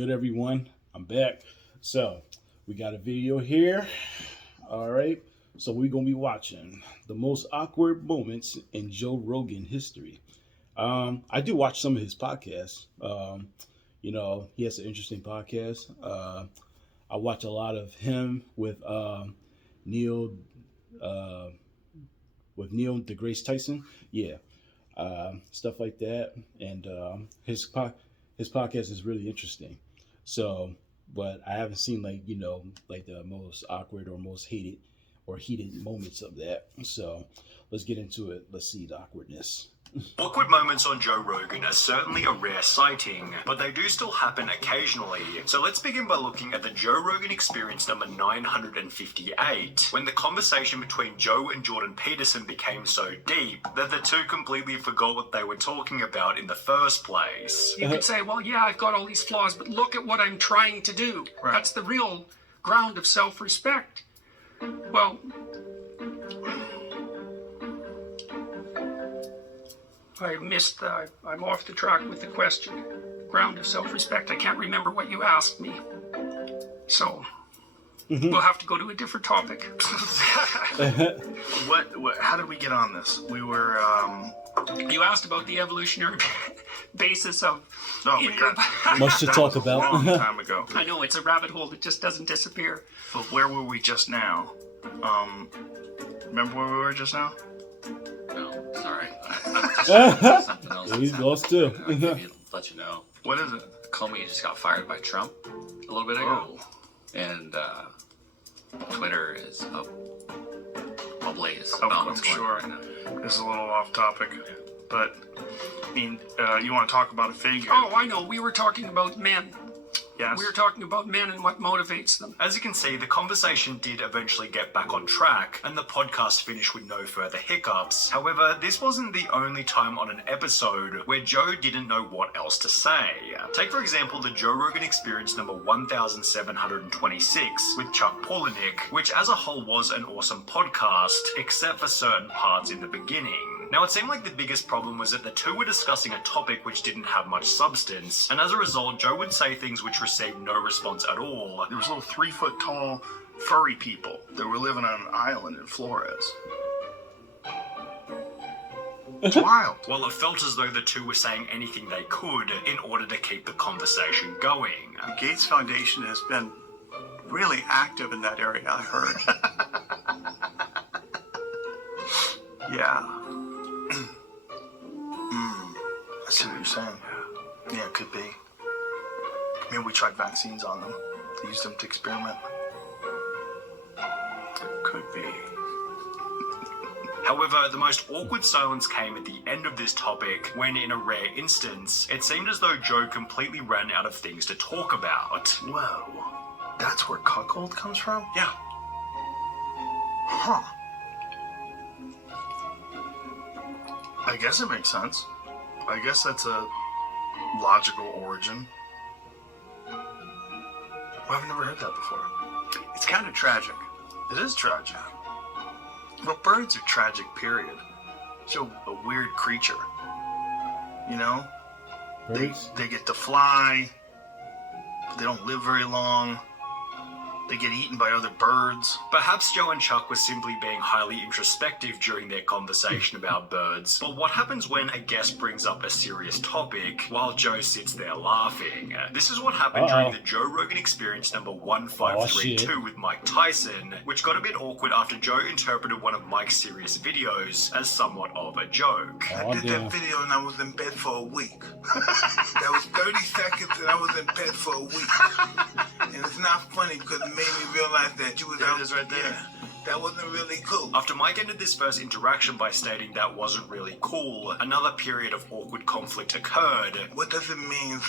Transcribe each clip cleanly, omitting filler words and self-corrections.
good, everyone? I'm back. So, we got a video here. All right. So, we're going to be watching the most awkward moments in Joe Rogan history. I do watch some of his podcasts. He has an interesting podcast. I watch a lot of him Neil, uh, with Neil deGrasse Tyson. Yeah. Stuff like that. And his podcast is really interesting. So, but I haven't seen like the most awkward or most hated or heated moments of that. So, let's get into it. Let's see the awkwardness. Awkward moments on Joe Rogan are certainly a rare sighting, but they do still happen occasionally. So let's begin by looking at the Joe Rogan Experience number 958, when the conversation between Joe and Jordan Peterson became so deep that the two completely forgot what they were talking about in the first place. You could say, well, yeah, I've got all these flaws, but look at what I'm trying to do. Right. That's the real ground of self-respect. Well, I'm off the track with the question. Ground of self-respect. I can't remember what you asked me. So, we'll have to go to a different topic. How did we get on this? We were, You asked about the evolutionary basis of... No, we got... Much to talk about. A long time ago. I know, it's a rabbit hole that just doesn't disappear. But where were we just now? Remember where we were just now? No, sorry. Something else. He's lost too. I'll give you, let you know. What is it? Comey just got fired by Trump a little bit ago. And Twitter is ablaze about what's going on right now. This is a little off topic. But, I mean, you want to talk about a figure? Oh, I know. We were talking about men. Yes. We were talking about men and what motivates them. As you can see, the conversation did eventually get back on track, and the podcast finished with no further hiccups. However, this wasn't the only time on an episode where Joe didn't know what else to say. Take, for example, the Joe Rogan Experience number 1726 with Chuck Palahniuk, which as a whole was an awesome podcast, except for certain parts in the beginning. Now, it seemed like the biggest problem was that the two were discussing a topic which didn't have much substance, and as a result, Joe would say things which received no response at all. There was little 3-foot-tall furry people that were living on an island in Flores. It's wild. Well, it felt as though the two were saying anything they could in order to keep the conversation going. The Gates Foundation has been really active in that area, I heard. Yeah. I see what you're saying. Yeah, it could be. Maybe we tried vaccines on them. They used them to experiment. Could be. However, the most awkward silence came at the end of this topic when, in a rare instance, it seemed as though Joe completely ran out of things to talk about. Whoa. That's where cuckold comes from? Yeah. Huh. I guess it makes sense. I guess that's a logical origin. Well, I've never heard that before. It's kind of tragic. It is tragic. Well, birds are tragic, period. It's a weird creature. You know? Birds? They get to fly. They don't live very long. They get eaten by other birds. Perhaps Joe and Chuck were simply being highly introspective during their conversation about birds. But what happens when a guest brings up a serious topic while Joe sits there laughing? This is what happened during the Joe Rogan Experience number 1532 with Mike Tyson, which got a bit awkward after Joe interpreted one of Mike's serious videos as somewhat of a joke. I did that video and I was in bed for a week. That was 30 seconds and I was in bed for a week. And it's not funny because it made me realize that you was There it is right there. Yeah, that wasn't really cool. After Mike ended this first interaction by stating that wasn't really cool, another period of awkward conflict occurred. What does it mean,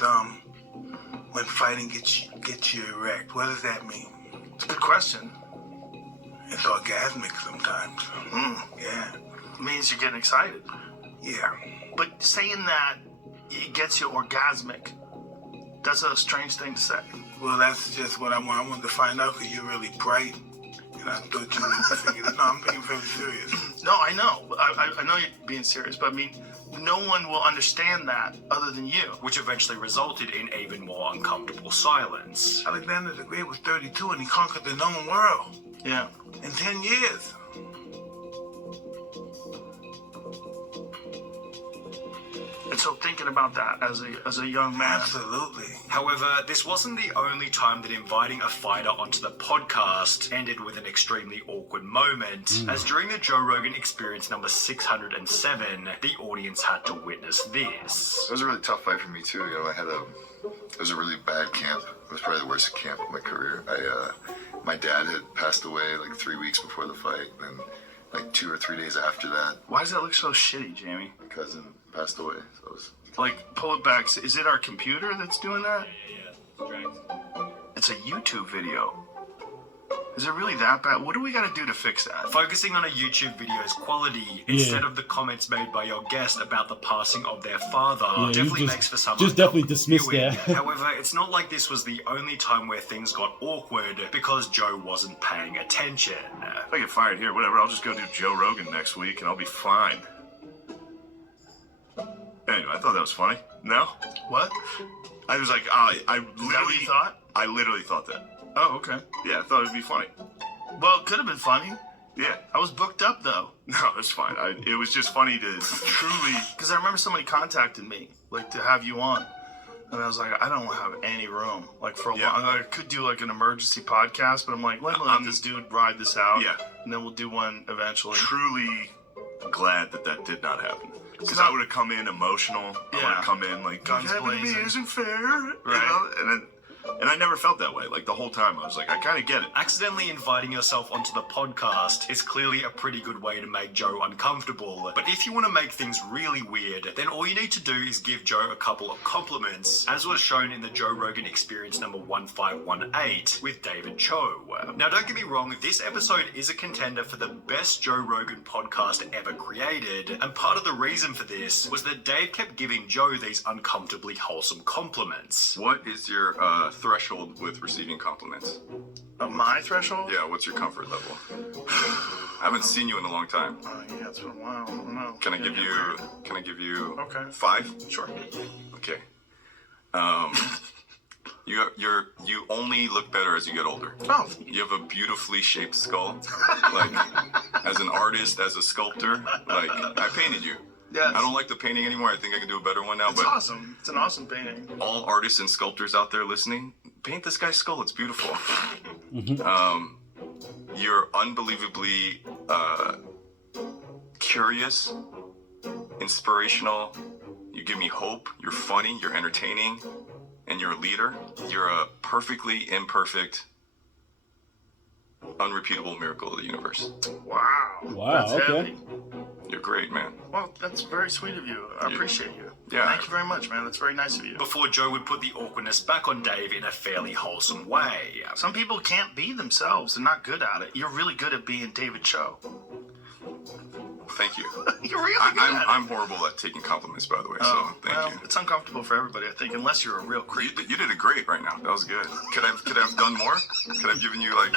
when fighting gets you erect? What does that mean? It's a good question. It's orgasmic sometimes. Yeah. It means you're getting excited. Yeah. But saying that it gets you orgasmic, that's a strange thing to say. Well, that's just what I want. I wanted to find out because you're really bright. And I thought you would figure it out. No, I'm being very serious. No, I know. I know you're being serious, but I mean, no one will understand that other than you. which eventually resulted in even more uncomfortable silence. Alexander the Great was 32 and he conquered the known world Yeah. in 10 years. And so thinking about that as a young man. Absolutely. However, this wasn't the only time that inviting a fighter onto the podcast ended with an extremely awkward moment, as during the Joe Rogan Experience number 607, the audience had to witness this. It was a really tough fight for me too. You know, it was a really bad camp. It was probably the worst camp of my career. My dad had passed away like 3 weeks before the fight, and like 2 or 3 days after that, Why does that look so shitty, Jamie? my cousin passed away. So it was, Like, pull it back. Is it our computer that's doing that? It's a YouTube video. Is it really that bad? What do we got to do to fix that? Focusing on a YouTube video's quality instead of the comments made by your guest about the passing of their father you definitely just- makes for some just definitely dismiss viewing. that. However, it's not like this was the only time where things got awkward because Joe wasn't paying attention. If I get fired here, whatever, I'll just go do Joe Rogan next week and I'll be fine. Anyway, I thought that was funny. No? What? I was like, I Is that what literally you thought? I literally thought that. Oh, okay. Yeah, I thought it'd be funny. Well, it could have been funny. Yeah. I was booked up, though. No, it's fine. It was just funny to truly. Because I remember somebody contacted me, like, to have you on. And I was like, I don't have any room. Like, for a Yeah. long... I could do, like, an emergency podcast, but I'm like, let this dude ride this out. Yeah. And then we'll do one eventually. Truly glad that did not happen. Because So- I would have come in emotional. I would Yeah. have come in like, Guns "What happened to me blazing." isn't fair. Right. You know? And I never felt that way. Like, the whole time, I was like, I kind of get it. Accidentally inviting yourself onto the podcast is clearly a pretty good way to make Joe uncomfortable. But if you want to make things really weird, then all you need to do is give Joe a couple of compliments, as was shown in the Joe Rogan Experience number 1518 with David Cho. Now, don't get me wrong, this episode is a contender for the best Joe Rogan podcast ever created, and part of the reason for this was that Dave kept giving Joe these uncomfortably wholesome compliments. what is your threshold with receiving compliments? My threshold? Yeah, what's your comfort level? I haven't seen you in a long time. Oh, yeah, it's been a while. I don't know. Can I give you Okay. 5? Sure. Okay. You only look better as you get older. Oh, You have a beautifully shaped skull. Like, as an artist, as a sculptor, like, I painted you. yes. I don't like the painting anymore. I think I can do a better one now. It's But awesome. It's an awesome painting. all artists and sculptors out there listening, paint this guy's skull. It's beautiful. You're unbelievably curious, inspirational. You give me hope. You're funny. You're entertaining. And you're a leader. You're a perfectly imperfect, unrepeatable miracle of the universe. Wow. Wow, That's okay. heavy. You're great, man. Well, that's very sweet of you. I appreciate you. Yeah. Thank you very much, man. That's very nice of you. Before Joe would put the awkwardness back on Dave in a fairly wholesome way. Some people can't be themselves. They're not good at it. You're really good at being David Cho. Thank you. You're really good at it. I'm horrible at taking compliments, by the way, so thank well, you. it's uncomfortable for everybody, I think, unless you're a real creep. You did it great right now. That was good. Could I have done more? Could I have given you like?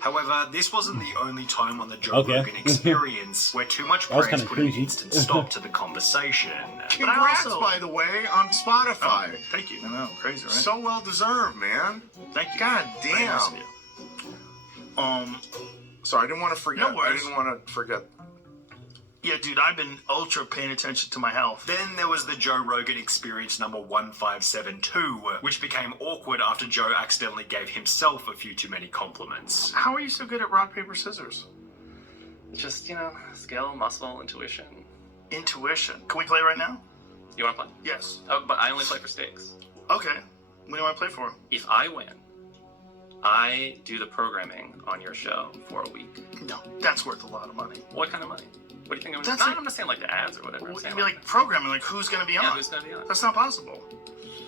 However, this wasn't the only time on the Joe Okay. Rogan Experience where too much That was praise kinda put an crazy. instant stop to the conversation. But I also... by the way, on Spotify. Thank you. I know, crazy, right? So well deserved, man. Thank you. God Very nice of damn. you. Sorry, I didn't want to forget. No worries. I didn't want to forget. Yeah, dude, I've been ultra paying attention to my health. Then there was the Joe Rogan Experience number 1572, which became awkward after Joe accidentally gave himself a few too many compliments. How are you so good at rock, paper, scissors? Just, skill, muscle, intuition. Intuition. Can we play right now? You want to play? Yes. Oh, but I only play for stakes. Okay. What do you want to play for? If I win, I do the programming on your show for a week. No, that's worth a lot of money. What kind of money? What do you think I'm That's not, like- I'm not saying like the ads or whatever. I'm It'd saying be like programming, like who's going to be on. yeah, who's going to be on? That's not possible.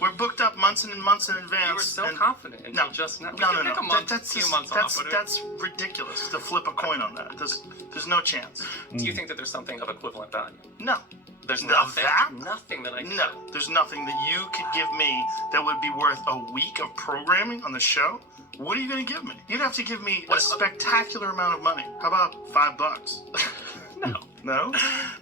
We're booked up months and months in advance. You were so and- confident until No, just now. We no, can no, pick no. a month, That's few just, months that's, off. that's ridiculous to flip a coin on that. There's no chance. Do you think that there's something of equivalent value? No. There's Of nothing. that? Nothing that I can No. There's nothing that you could give me that would be worth a week of programming on the show. What are you going to give me? You'd have to give me a spectacular amount of money. How about $5? No. No?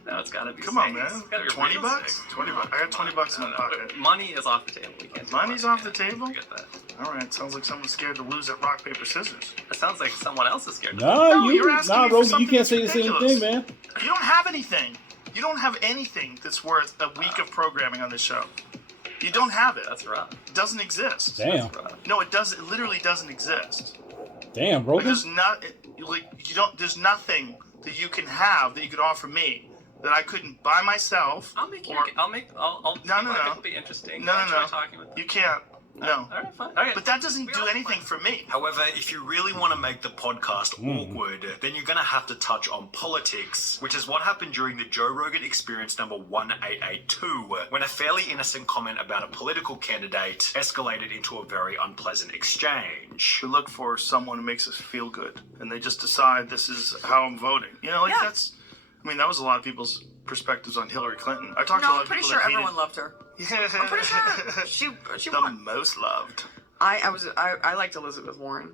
No, it's gotta be Come on, steak. man. It's gotta be 20 real bucks? steak. 20 bucks. I got 20 bucks in my pocket. Money is off the table. We can't do Money's money. off the table? Forget that. All right, sounds like someone's scared to lose at rock, paper, scissors. It sounds like someone else is scared. Nah, you're asking me for Rogan, you something can't say the that's same ridiculous. thing, man. You don't have anything. You don't have anything that's worth a week of programming on this show. You don't have it. That's rough. It doesn't exist. Damn. That's rough. No, it does. It literally doesn't exist. Damn, Like, Rogan. there's not. You don't. There's nothing that you can have that you could offer me that I couldn't buy myself. I'll make you. or- I'll. No, no, no. It'll be interesting. No, I'll no, try no. talking with You can't. No. All right, fine. All right. But that doesn't do anything for me. However, if you really want to make the podcast awkward, then you're going to have to touch on politics, which is what happened during the Joe Rogan Experience number 1882, when a fairly innocent comment about a political candidate escalated into a very unpleasant exchange. We look for someone who makes us feel good, and they just decide this is how I'm voting. You know, like that's. I mean, that was a lot of people's perspectives on Hillary Clinton. I talked to a No, lot I'm of pretty people sure that everyone loved her. hated. I'm pretty sure she the won. most loved. I liked Elizabeth Warren.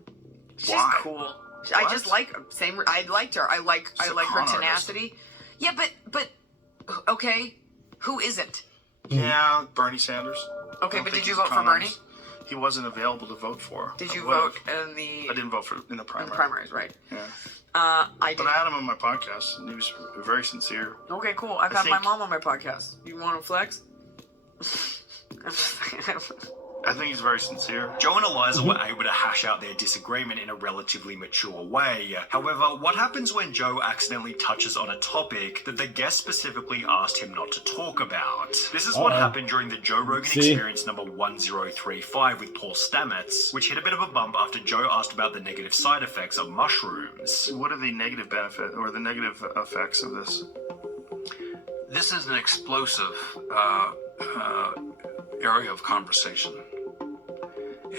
She's Why? cool. I just like same. I liked her. I like She's a her con artist. tenacity. Yeah, but okay, who isn't? Yeah, Bernie Sanders. Okay, I don't but think did you he's a vote for con Bernie? artist. He wasn't available to vote for. Did I you would've. vote in the I didn't vote for in the primary. primaries? Right. Yeah. I did. But I had him on my podcast, and he was very sincere. Okay, cool. I've I had my think- mom on my podcast. You want to flex? I'm just saying. I think he's very sincere. Joe and Eliza were able to hash out their disagreement in a relatively mature way. However, what happens when Joe accidentally touches on a topic that the guest specifically asked him not to talk about? This is what happened during the Joe Rogan Experience number 1035 with Paul Stamets, which hit a bit of a bump after Joe asked about the negative side effects of mushrooms. What are the negative benefit or the negative effects of this? This is an explosive area of conversation,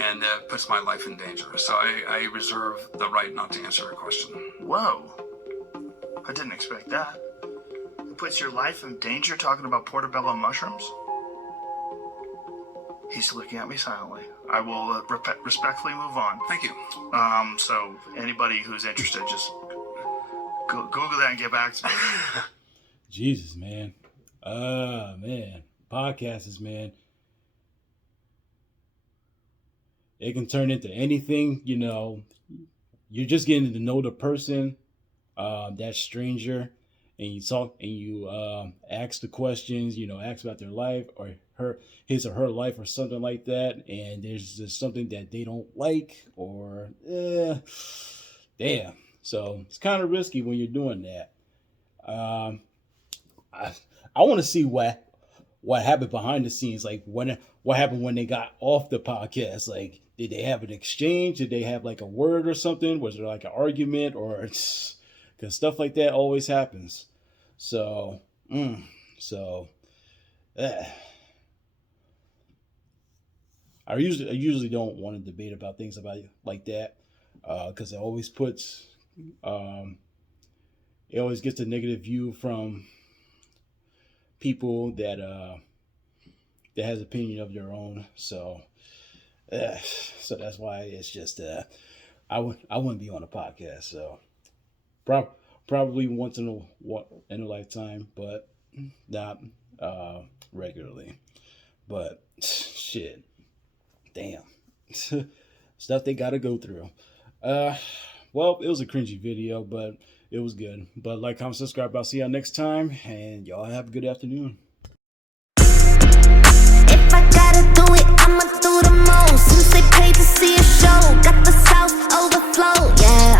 and that puts my life in danger. So I reserve the right not to answer a question. Whoa. I didn't expect that. It puts your life in danger talking about portobello mushrooms? He's looking at me silently. I will respectfully move on. Thank you. So anybody who's interested, just Google that and get back to me. Jesus, man. Man. Podcasts, man. It can turn into anything, you know. You're just getting to know the person, that stranger, and you talk and you ask the questions, you know, ask about their life or his or her life or something like that, and there's just something that they don't like or damn. So it's kind of risky when you're doing that. I want to see what happened behind the scenes, like what happened when they got off the podcast. Like, did they have an exchange? Did they have like a word or something? Was there like an argument or because stuff like that always happens. So, I usually don't want to debate about things about like that because it always puts it always gets a negative view from people that has opinion of their own. So that's why it's just I wouldn't be on a podcast. So probably once in a lifetime, but not regularly. But shit, damn, stuff they got to go through. Well, it was a cringy video, but it was good. But like, comment, subscribe. I'll see y'all next time, and y'all have a good afternoon. If I gotta do it, I'ma do the most. Since they paid to see a show, got the South overflow, yeah.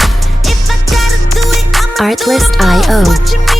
If I gotta do it, I'ma do the most. Artlist.io. Watching me